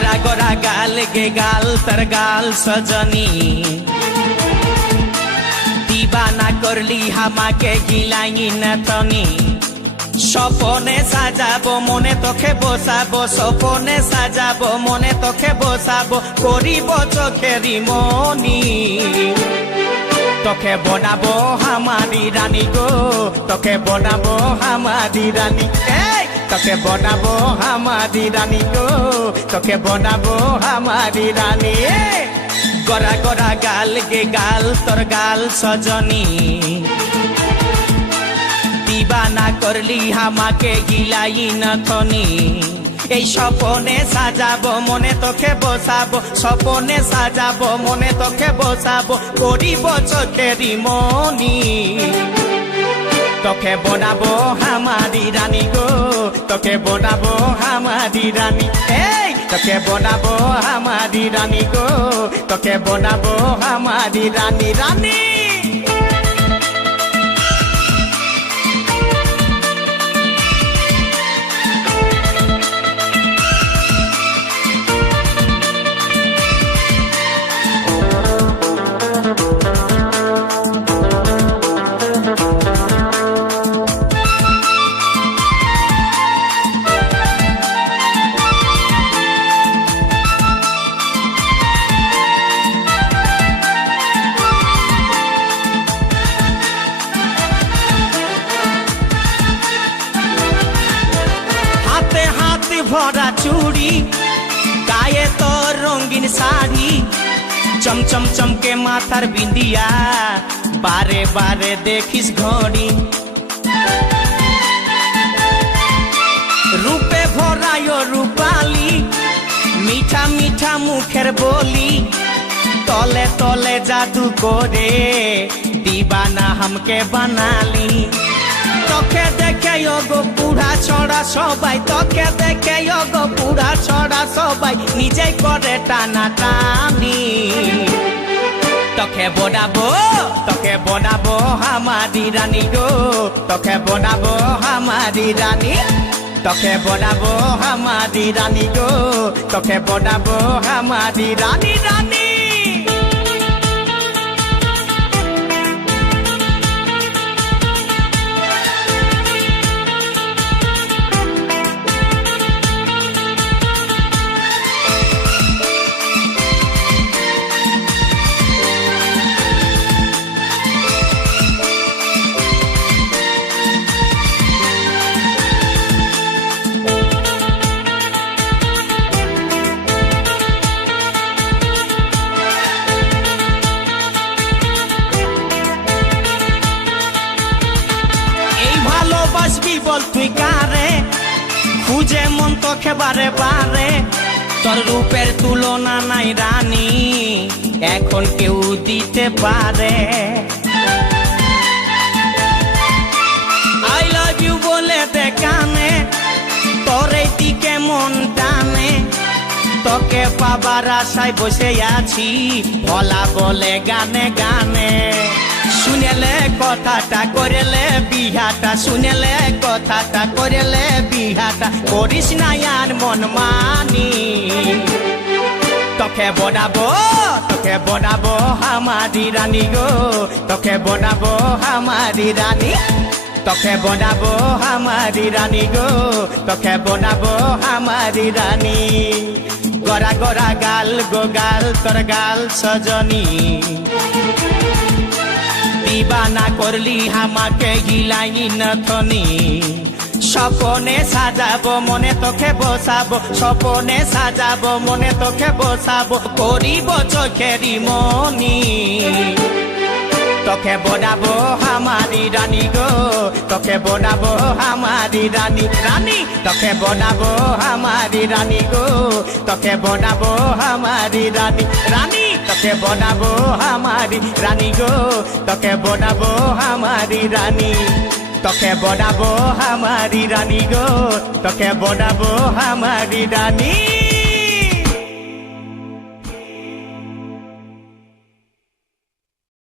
गरा गरा गाल गे गाल तर गाल सजनी दीवाना करली हामाके गिलाई नथनी স্বপনে সাজাবো মনে তোকে বসাবো স্বপনে সাজাবো মনে তোকে বসাবো করিব চোখেরি মনি তোকে বনাবো হামারি রানী গো তোকে বনাবো হামারি রানী তোকে বনাবো হামারি রানী গো তোকে বনাবো হামারি রানী গরা গরা গাল গে গাল তোর গাল সজনী दीवाना करली हामाके गिलाई नथनी এই স্বপনে সাজাবো মনে তোকে বসাবো স্বপনে সাজাবো মনে তোকে বসাবো করিব চোখেরি মনি তোকে বনাবো হামারি রানী গো তোকে বনাবো হামারি রানী তোকে বনাবো হামারি রানী গো তোকে বনাবো হামারি রানী রানী भरा चूड़ी गाये तो रंगीन साड़ी चमचम चमके माथार बिंदिया बारे बारे देखिस घड़ी रूपे भरायो रूपाली मीठा मीठा मुखेर बोली तले तले जादू करे दीवाना हमके बनाली তোকে দেখে গো পুরা ছড়া সবাই তোকে দেখে গো পুরা ছড়া সবাই নিজেই করে টানা টানি তোকে বনাবো হামারি রানী গো তোকে বনাবো হামারি রানী তোকে বনাবো হামারি রানী গো তোকে বনাবো হামারি রানী রানী বল তুই কারে খুঁজে মন তোকে বারে বারে তোর রূপের তুলনা নাই রানী এখন কেউ দিতে পারে আই লাভ ইউ বলে দে কানে তোর এই দিকে মন টানে তোকে পাবার আশায় বসে আছি ভোলা বলে গানে গানে শুনেলে কথাটা করেলে বিহাটা শুনেলে কথাটা করেলে বিহাটা করিস না আর মন মানি তোকে বনাবো হামারি রানী গো তোকে বনাবো হামারি রানী তোকে বনাবো হামারি রানী গো তোকে বনাবো হামারি রানী গরা গরা গাল গো গাল তোর গাল সজনী दीवाना करली हामाके गिलाई नथनी স্বপনে সাজাবো মনে তোকে বসাবো স্বপনে সাজাবো মনে তোকে বসাবো করিব চোখেরি মনি তোকে বনাবো হামারি রানী গো তোকে বনাবো হামারি রানী রানী তোকে বনাবো হামারি রানী গো তোকে বনাবো হামারি রানী রানী তোকে বনাবো হামারি রানী গো তোকে বনাবো হামারি রানী তোকে বনাবো হামারি রানী গো তোকে বনাবো হামারি রানী